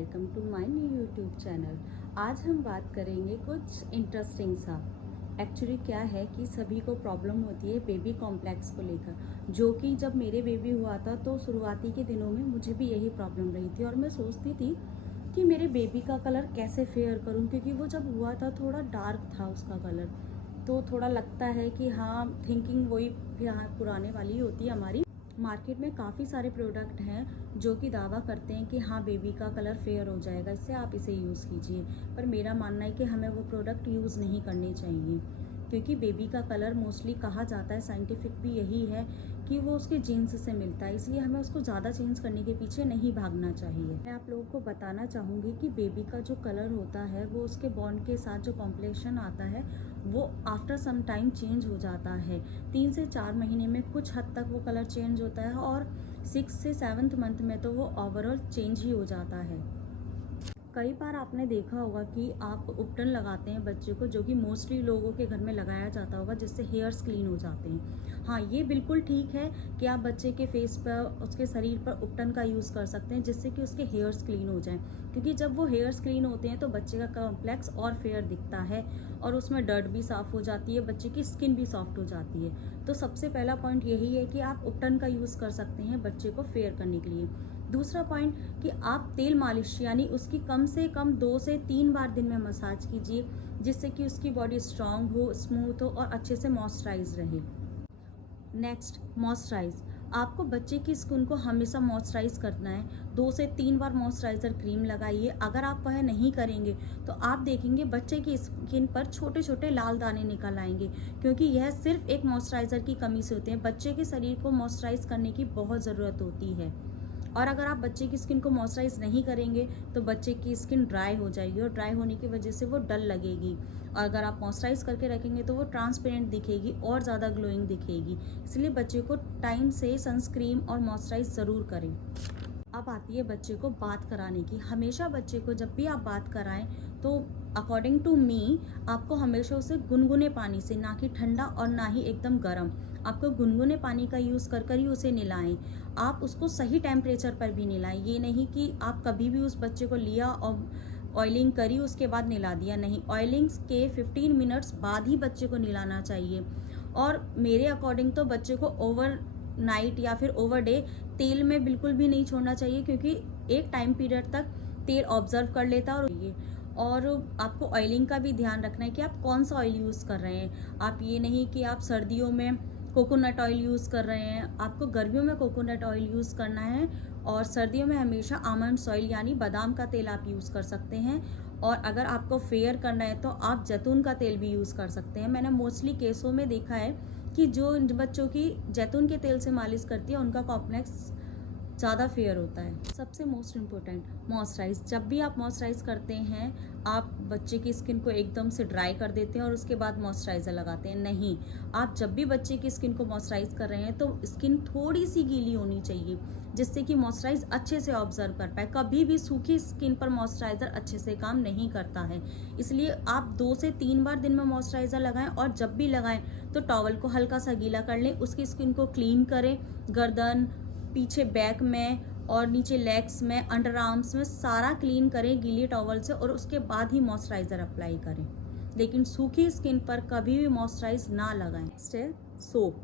Welcome to my new YouTube channel. आज हम बात करेंगे कुछ इंटरेस्टिंग सा। एक्चुअली क्या है कि सभी को प्रॉब्लम होती है बेबी कॉम्प्लेक्स को लेकर, जो कि जब मेरे बेबी हुआ था तो शुरुआती के दिनों में मुझे भी यही प्रॉब्लम रही थी और मैं सोचती थी कि मेरे बेबी का कलर कैसे फेयर करूं, क्योंकि वो जब हुआ था थोड़ा डार्क था उसका कलर। तो थोड़ा लगता है कि हाँ, थिंकिंग वही पुराने वाली होती है हमारी। मार्केट में काफ़ी सारे प्रोडक्ट हैं जो कि दावा करते हैं कि हाँ, बेबी का कलर फेयर हो जाएगा, इससे आप इसे यूज़ कीजिए। पर मेरा मानना है कि हमें वो प्रोडक्ट यूज़ नहीं करने चाहिए, क्योंकि बेबी का कलर मोस्टली कहा जाता है, साइंटिफिक भी यही है कि वो उसके जीन्स से मिलता है, इसलिए हमें उसको ज़्यादा चेंज करने के पीछे नहीं भागना चाहिए। मैं आप लोगों को बताना चाहूँगी कि बेबी का जो कलर होता है वो उसके बॉन्ड के साथ जो कॉम्प्लेक्शन आता है वो आफ्टर सम टाइम चेंज हो जाता है। 3 से 4 महीने में कुछ हद तक वो कलर चेंज होता है और 6 से 7th मंथ में तो वो ओवरऑल चेंज ही हो जाता है। कई बार आपने देखा होगा कि आप उपटन लगाते हैं बच्चे को, जो कि मोस्टली लोगों के घर में लगाया जाता होगा, जिससे हेयर्स क्लीन हो जाते हैं। हाँ, ये बिल्कुल ठीक है कि आप बच्चे के फेस पर, उसके शरीर पर उपटन का यूज़ कर सकते हैं, जिससे कि उसके हेयर्स क्लीन हो जाएं, क्योंकि जब वो हेयर्स क्लीन होते हैं तो बच्चे का कॉम्प्लेक्स और फेयर दिखता है और उसमें डर्ट भी साफ़ हो जाती है, बच्चे की स्किन भी सॉफ्ट हो जाती है। तो सबसे पहला पॉइंट यही है कि आप उपटन का यूज़ कर सकते हैं बच्चे को फेयर करने के लिए। दूसरा पॉइंट कि आप तेल मालिश यानी उसकी कम से कम 2 से 3 बार दिन में मसाज कीजिए, जिससे कि उसकी बॉडी स्ट्रांग हो, स्मूथ हो और अच्छे से मॉइस्चराइज रहे। Next, moisturise. आपको बच्चे की स्किन को हमेशा मॉइस्चराइज करना है। 2 से 3 बार मॉइस्चराइज़र क्रीम लगाइए। अगर आप वह नहीं करेंगे तो आप देखेंगे बच्चे की स्किन पर छोटे छोटे लाल दाने निकल आएंगे, क्योंकि यह सिर्फ एक मॉइस्चराइज़र की कमी से होते हैं। बच्चे के शरीर को मॉइस्चराइज करने की बहुत ज़रूरत होती है, और अगर आप बच्चे की स्किन को मॉइस्चराइज नहीं करेंगे तो बच्चे की स्किन ड्राई हो जाएगी और ड्राई होने की वजह से वो डल लगेगी। और अगर आप मॉइस्चराइज करके रखेंगे तो वो ट्रांसपेरेंट दिखेगी और ज़्यादा ग्लोइंग दिखेगी। इसलिए बच्चे को टाइम से सनस्क्रीन और मॉइस्चराइज ज़रूर करें। अब आती है बच्चे को बात कराने की। हमेशा बच्चे को जब भी आप बात कराएं तो अकॉर्डिंग टू मी आपको हमेशा उसे गुनगुने पानी से, ना कि ठंडा और ना ही एकदम गर्म, आपको गुनगुने पानी का यूज़ कर ही उसे नहलाएं। आप उसको सही टेम्परेचर पर भी नहलाएं। ये नहीं कि आप कभी भी उस बच्चे को लिया और ऑयलिंग करी उसके बाद नहला दिया, नहीं। ऑयलिंग के 15 मिनट्स बाद ही बच्चे को नहलाना चाहिए। और मेरे अकॉर्डिंग तो बच्चे को ओवर नाइट या फिर ओवर डे तेल में बिल्कुल भी नहीं छोड़ना चाहिए, क्योंकि एक टाइम पीरियड तक तेल ऑब्जर्व कर लेता है। और आपको ऑयलिंग का भी ध्यान रखना है कि आप कौन सा ऑयल यूज़ कर रहे हैं। आप ये नहीं कि आप सर्दियों में कोकोनट ऑयल यूज़ कर रहे हैं, आपको गर्मियों में कोकोनट ऑयल यूज़ करना है, और सर्दियों में हमेशा आमंड्स ऑयल यानी बादाम का तेल आप यूज़ कर सकते हैं। और अगर आपको फेयर करना है तो आप जैतून का तेल भी यूज़ कर सकते हैं। मैंने मोस्टली केसों में देखा है कि जो बच्चों की जैतून के तेल से मालिश करती है उनका कॉम्प्लेक्स ज़्यादा फेयर होता है। सबसे मोस्ट इम्पोर्टेंट, मॉइस्चराइज। जब भी आप मॉइस्चराइज करते हैं आप बच्चे की स्किन को एकदम से ड्राई कर देते हैं और उसके बाद मॉइस्चराइज़र लगाते हैं, नहीं। आप जब भी बच्चे की स्किन को मॉइस्चराइज कर रहे हैं तो स्किन थोड़ी सी गीली होनी चाहिए, जिससे कि मॉइस्चराइज अच्छे से ऑब्जर्व कर पाए। कभी भी सूखी स्किन पर मॉइस्चराइज़र अच्छे से काम नहीं करता है, इसलिए आप 2 से 3 बार दिन में मॉइस्चराइज़र लगाएं, और जब भी लगाएं तो टॉवल को हल्का सा गीला कर लें, उसकी स्किन को क्लीन करें। गर्दन, पीछे बैक में और नीचे लेग्स में, अंडर आर्म्स में सारा क्लीन करें गीली टॉवल से, और उसके बाद ही मॉइस्चराइज़र अप्लाई करें। लेकिन सूखी स्किन पर कभी भी मॉइस्चराइज ना लगाएं। नेक्स्ट है सोप।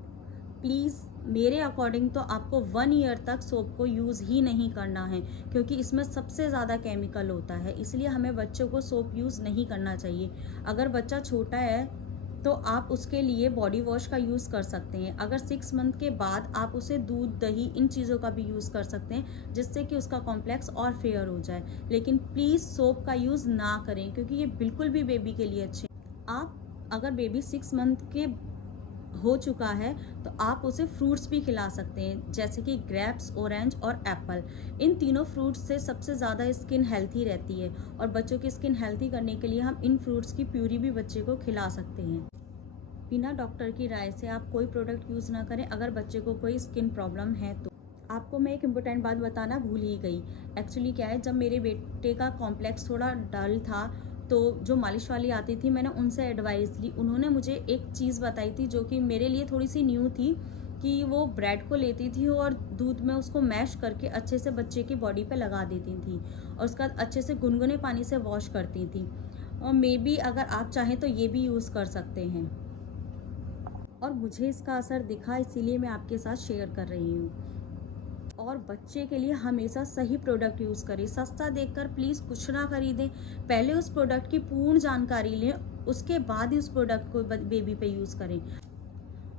प्लीज़, मेरे अकॉर्डिंग तो आपको 1 ईयर तक सोप को यूज़ ही नहीं करना है, क्योंकि इसमें सबसे ज़्यादा केमिकल होता है, इसलिए हमें बच्चों को सोप यूज़ नहीं करना चाहिए। अगर बच्चा छोटा है तो आप उसके लिए बॉडी वॉश का यूज़ कर सकते हैं। अगर 6 मंथ के बाद आप उसे दूध, दही, इन चीज़ों का भी यूज़ कर सकते हैं, जिससे कि उसका कॉम्प्लेक्स और फेयर हो जाए। लेकिन प्लीज़ सोप का यूज़ ना करें, क्योंकि ये बिल्कुल भी बेबी के लिए अच्छे। आप अगर बेबी 6 मंथ के हो चुका है तो आप उसे फ्रूट्स भी खिला सकते हैं, जैसे कि ग्रेप्स, ऑरेंज और एप्पल। इन तीनों फ्रूट्स से सबसे ज़्यादा स्किन हेल्थी रहती है, और बच्चों की स्किन हेल्थी करने के लिए हम इन फ्रूट्स की प्यूरी भी बच्चे को खिला सकते हैं। बिना डॉक्टर की राय से आप कोई प्रोडक्ट यूज़ ना करें अगर बच्चे को कोई स्किन प्रॉब्लम है तो। आपको मैं एक इम्पोर्टेंट बात बताना भूल ही गई। एक्चुअली क्या है, जब मेरे बेटे का कॉम्प्लेक्स थोड़ा डल था तो जो मालिश वाली आती थी मैंने उनसे एडवाइस ली। उन्होंने मुझे एक चीज़ बताई थी जो कि मेरे लिए थोड़ी सी न्यू थी, कि वो ब्रेड को लेती थी और दूध में उसको मैश करके अच्छे से बच्चे की बॉडी पे लगा देती थी और उसका अच्छे से गुनगुने पानी से वॉश करती थी। और मे बी अगर आप चाहें तो ये भी यूज़ कर सकते हैं। और मुझे इसका असर दिखा, इसीलिए मैं आपके साथ शेयर कर रही हूँ। और बच्चे के लिए हमेशा सही प्रोडक्ट यूज़ करें। सस्ता देखकर प्लीज़ कुछ ना खरीदें। पहले उस प्रोडक्ट की पूर्ण जानकारी लें, उसके बाद ही उस प्रोडक्ट को बेबी पे यूज़ करें।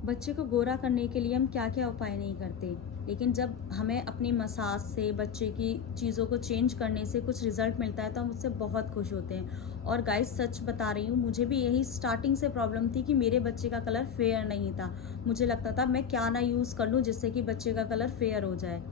बच्चे को गोरा करने के लिए हम क्या क्या उपाय नहीं करते, लेकिन जब हमें अपनी मसाज से बच्चे की चीज़ों को चेंज करने से कुछ रिजल्ट मिलता है तो हम उससे बहुत खुश होते हैं। और गाइस सच बता रही हूँ, मुझे भी यही स्टार्टिंग से प्रॉब्लम थी कि मेरे बच्चे का कलर फेयर नहीं था। मुझे लगता था मैं क्या ना यूज़ कर लूँ जिससे कि बच्चे का कलर फेयर हो जाए।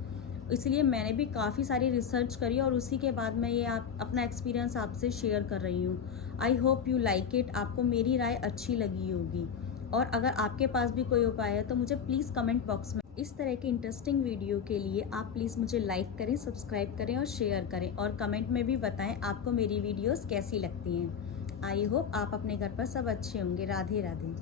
इसलिए मैंने भी काफ़ी सारी रिसर्च करी और उसी के बाद मैं ये अपना एक्सपीरियंस आपसे शेयर कर रही हूँ। I hope you like it. आपको मेरी राय अच्छी लगी होगी। और अगर आपके पास भी कोई उपाय है तो मुझे प्लीज़ कमेंट बॉक्स में। इस तरह की इंटरेस्टिंग वीडियो के लिए आप प्लीज़ मुझे लाइक करें, सब्सक्राइब करें और शेयर करें, और कमेंट में भी बताएं आपको मेरी वीडियोस कैसी लगती हैं। आई होप आप अपने घर पर सब अच्छे होंगे। राधे राधे।